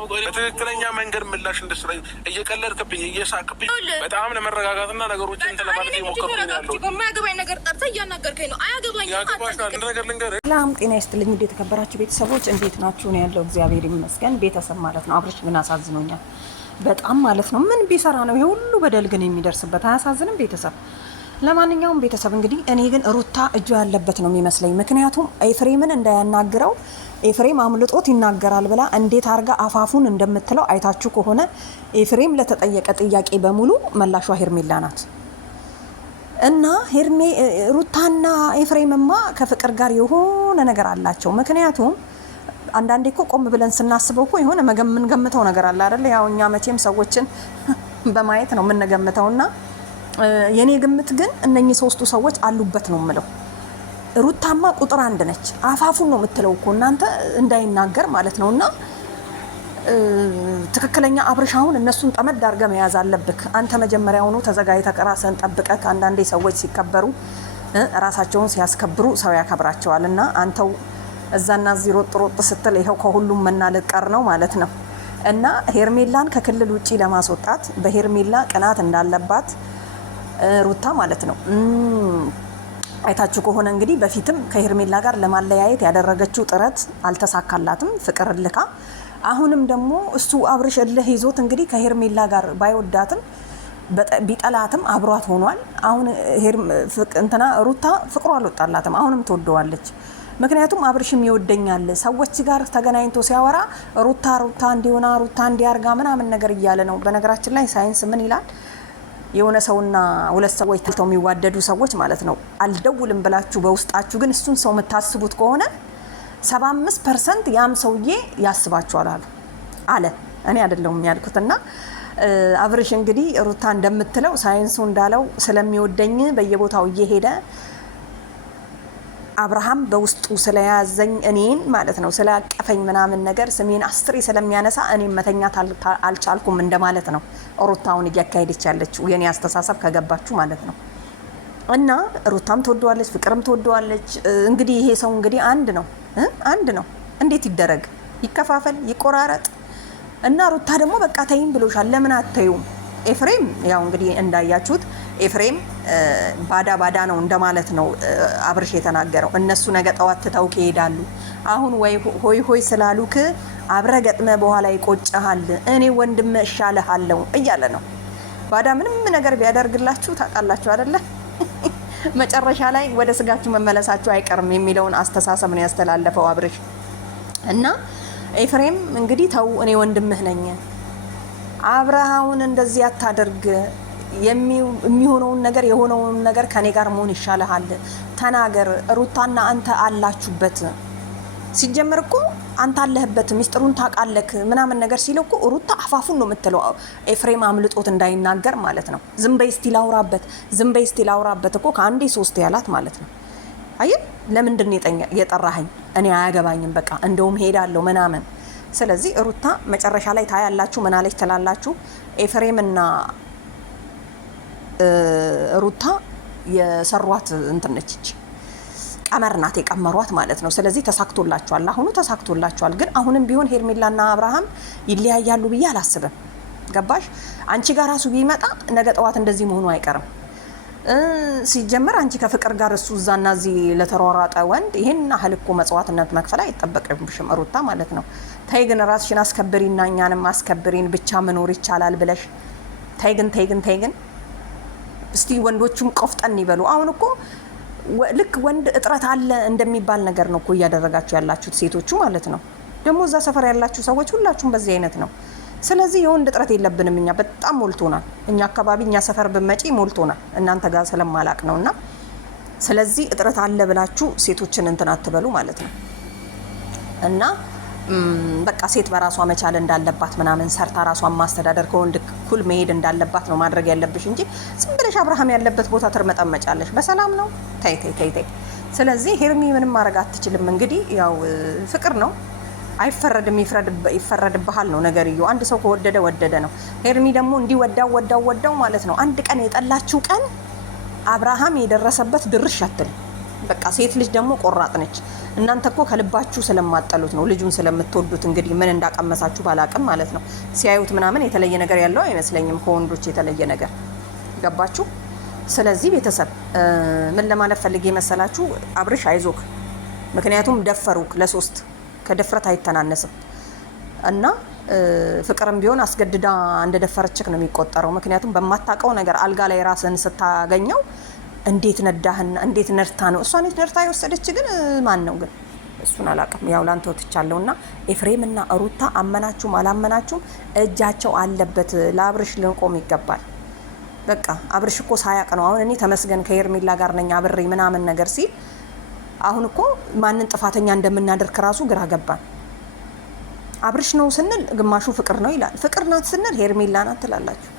በትክክለኛ መንገድ ምላሽ እንድትሰጠኝ እየቀለድክብኝ እየሳቅብኝ በጣም ለመረጋጋትና ነገሮችን እንትን ለማለት እየሞከርኩ ነው ያለው። በማያገባኝ ነገር ጠርተህ እያናገርከኝ ነው። አያገባኝም። ነገር ልንገርህ። ሰላም ጤና ይስጥልኝ። እንዴት የተከበራችሁ ቤተሰቦች እንዴት ናችሁ? ነው ያለው እግዚአብሔር ይመስገን። ቤተሰብ ማለት ነው። አብርሽ ግን አሳዝኖኛል በጣም ማለት ነው። ምን ቢሰራ ነው ይሄ ሁሉ በደል ግን የሚደርስበት? አያሳዝንም ቤተሰብ? ለማንኛውም ቤተሰብ እንግዲህ እኔ ግን ሩታ እጁ ያለበት ነው የሚመስለኝ። ምክንያቱም ኤፍሬምን እንዳያናግረው ኤፍሬም አምልጦት ይናገራል ብላ እንዴት አርጋ አፋፉን እንደምትለው አይታችሁ ከሆነ ኤፍሬም ለተጠየቀ ጥያቄ በሙሉ መላሿ ሄርሜላ ናት። እና ሩታና ኤፍሬምማ ከፍቅር ጋር የሆነ ነገር አላቸው። ምክንያቱም አንዳንዴ እኮ ቆም ብለን ስናስበው እኮ የሆነ የምንገምተው ነገር አለ አይደል? ያው እኛ መቼም ሰዎችን በማየት ነው የምንገምተውና የኔ ግምት ግን እነኚህ ሶስቱ ሰዎች አሉበት ነው የምለው። ሩታማ ቁጥር አንድ ነች። አፋፉን ነው የምትለው እኮ እናንተ እንዳይናገር ማለት ነውና ትክክለኛ አብርሻውን እነሱን ጠመድ አድርገህ መያዝ አለብክ። አንተ መጀመሪያውኑ ተዘጋጅተህ ራስህን ጠብቀህ አንዳንዴ ሰዎች ሲከበሩ ራሳቸውን ሲያስከብሩ ሰው ያከብራቸዋልና አንተው እዛና እዚህ ሮጥ ስትል ይሄው ከሁሉም መናልቀር ነው ማለት ነው። እና ሄርሜላን ከክልል ውጪ ለማስወጣት በሄርሜላ ቅናት እንዳለባት ሩታ ማለት ነው። አይታችሁ ከሆነ እንግዲህ በፊትም ከሄርሜላ ጋር ለማለያየት ያደረገችው ጥረት አልተሳካላትም፣ ፍቅር ልካ። አሁንም ደግሞ እሱ አብርሽ እልህ ይዞት እንግዲህ ከሄርሜላ ጋር ባይወዳትም ቢጠላትም አብሯት ሆኗል። አሁን ሩታ ፍቅሩ አልወጣላትም፣ አሁንም ትወደዋለች። ምክንያቱም አብርሽም ይወደኛል ሰዎች ጋር ተገናኝቶ ሲያወራ ሩታ እንዲሆና ሩታ እንዲያርጋ ምናምን ነገር እያለ ነው። በነገራችን ላይ ሳይንስ ምን ይላል? የሆነ ሰውና ሁለት ሰዎች ተልተው የሚዋደዱ ሰዎች ማለት ነው አልደውልም ብላችሁ በውስጣችሁ ግን እሱን ሰው የምታስቡት ከሆነ 75% ያም ሰውዬ ያስባችኋል አለ። እኔ አይደለሁም ያልኩትና አብርሽ እንግዲህ ሩታ እንደምትለው ሳይንሱ እንዳለው ስለሚወደኝ በየቦታው እየሄደ አብርሃም በውስጡ ስለያዘኝ እኔን ማለት ነው ስላቀፈኝ ምናምን ነገር ስሜን አስትሪ ስለሚያነሳ እኔን መተኛት አልቻልኩም እንደማለት ነው ሩታውን እያካሄደች ያለችው። የኔ አስተሳሰብ ከገባችሁ ማለት ነው። እና ሩታም ትወደዋለች፣ ፍቅርም ትወደዋለች። እንግዲህ ይሄ ሰው እንግዲህ አንድ ነው። እንዴት ይደረግ? ይከፋፈል፣ ይቆራረጥ። እና ሩታ ደግሞ በቃ ተይም ብሎሻል፣ ለምን አትተዩም? ኤፍሬም ያው እንግዲህ እንዳያችሁት ኤፍሬም ባዳ ነው እንደማለት ነው አብርሽ የተናገረው። እነሱ ነገ ጠዋት ትተውክ ይሄዳሉ። አሁን ወይ ሆይ ስላሉክ አብረ ገጥመ በኋላ ይቆጨሃል፣ እኔ ወንድም እሻለሃለሁ እያለ ነው። ባዳ ምንም ነገር ቢያደርግላችሁ ታውቃላችሁ አይደለ? መጨረሻ ላይ ወደ ስጋችሁ መመለሳችሁ አይቀርም የሚለውን አስተሳሰብ ነው ያስተላለፈው አብርሽ። እና ኤፍሬም እንግዲህ ተው፣ እኔ ወንድምህ ነኝ፣ አብረሃውን እንደዚህ አታደርግ፣ የሚሆነውን ነገር የሆነውን ነገር ከኔ ጋር መሆን ይሻልሃል፣ ተናገር። ሩታና አንተ አላችሁበት። ሲጀመር እኮ አንተ አለህበት፣ ሚስጥሩን ታውቃለህ ምናምን ነገር ሲለው እኮ ሩታ አፋፉን ነው የምትለው። ኤፍሬም አምልጦት እንዳይናገር ማለት ነው። ዝም በይ እስቲ ላውራበት እኮ ከአንዴ 3 ያላት ማለት ነው። አየህ ለምንድን የጠራኸኝ? እኔ አያገባኝም፣ በቃ እንደውም ሄዳለሁ ምናምን። ስለዚህ ሩታ መጨረሻ ላይ ታያላችሁ፣ ምን አለች ትላላችሁ። ኤፍሬምና ሩታ የሰሯት እንትነች ቀመር ናት፣ የቀመሯት ማለት ነው። ስለዚህ ተሳክቶላቸዋል፣ አሁኑ ተሳክቶላቸዋል። ግን አሁንም ቢሆን ሄርሜላና አብርሃም ይለያያሉ ብዬ አላስብም። ገባሽ? አንቺ ጋር ራሱ ቢመጣ ነገ ጠዋት እንደዚህ መሆኑ አይቀርም። ሲጀመር አንቺ ከፍቅር ጋር እሱ እዛና እዚህ ለተሯሯጠ ወንድ ይሄን ያህል እኮ መስዋዕትነት መክፈል አይጠበቅብሽም ሩታ ማለት ነው። ተይ ግን ራስሽን አስከብሪና እኛንም አስከብሪን፣ ብቻ መኖር ይቻላል ብለሽ ተይ ግን እስቲ ወንዶቹም ቆፍጠን ይበሉ። አሁን እኮ ልክ ወንድ እጥረት አለ እንደሚባል ነገር ነው እኮ እያደረጋችሁ ያላችሁት ሴቶቹ ማለት ነው። ደግሞ እዛ ሰፈር ያላችሁ ሰዎች ሁላችሁም በዚህ አይነት ነው። ስለዚህ የወንድ እጥረት የለብንም እኛ፣ በጣም ሞልቶናል። እኛ አካባቢ እኛ ሰፈር ብመጪ ሞልቶናል፣ እናንተ ጋር ስለማላቅ ነውና ስለዚህ እጥረት አለ ብላችሁ ሴቶችን እንትን አትበሉ ማለት ነው። እና በቃ ሴት በራሷ መቻል እንዳለባት ምናምን ሰርታ ራሷን ማስተዳደር ከወንድ እኩል መሄድ እንዳለባት ነው ማድረግ ያለብሽ እንጂ ዝም ብለሽ አብርሃም ያለበት ቦታ ትርመጠመጫለሽ። በሰላም ነው። ተይ። ስለዚህ ሄርሚ ምንም ማድረግ አትችልም። እንግዲህ ያው ፍቅር ነው፣ አይፈረድም፣ ይፈረድብሃል ነው ነገርየው። አንድ ሰው ከወደደ ነው። ሄርሚ ደግሞ እንዲህ ወዳው ማለት ነው። አንድ ቀን የጠላችው ቀን አብርሃም የደረሰበት ድርሽ አትል። በቃ ሴት ልጅ ደግሞ ቆራጥ ነች። እናንተ እኮ ከልባችሁ ስለማጠሉት ነው፣ ልጁን ስለምትወዱት። እንግዲህ ምን እንዳቀመሳችሁ ባላቅም ማለት ነው። ሲያዩት ምናምን የተለየ ነገር ያለው አይመስለኝም፣ ከወንዶች የተለየ ነገር። ገባችሁ? ስለዚህ ቤተሰብ ምን ለማለት ፈልጌ መሰላችሁ? አብርሽ አይዞክ፣ ምክንያቱም ደፈሩክ ለሶስት ከድፍረት አይተናነስም እና ፍቅርም ቢሆን አስገድዳ እንደደፈረችክ ነው የሚቆጠረው። ምክንያቱም በማታውቀው ነገር አልጋ ላይ ራስን ስታገኘው እንዴት ነዳህና እንዴት ነርታ ነው እሷ ነች ነርታ የወሰደች። ግን ማን ነው ግን እሱን አላውቅም። ያው ላንተ ወጥቻለሁና ኤፍሬምና ሩታ አመናችሁም አላመናችሁም እጃቸው አለበት። ለአብርሽ ልንቆም ይገባል። በቃ አብርሽ እኮ ሳያቅ ነው አሁን እኔ ተመስገን ከሄርሜላ ጋር ነኝ አብሬ ምናምን ነገር ሲል አሁን እኮ ማንን ጥፋተኛ እንደምናደርግ ራሱ ግራ ገባን። አብርሽ ነው ስንል ግማሹ ፍቅር ነው ይላል፣ ፍቅር ናት ስንል ሄርሜላ ናት ትላላችሁ።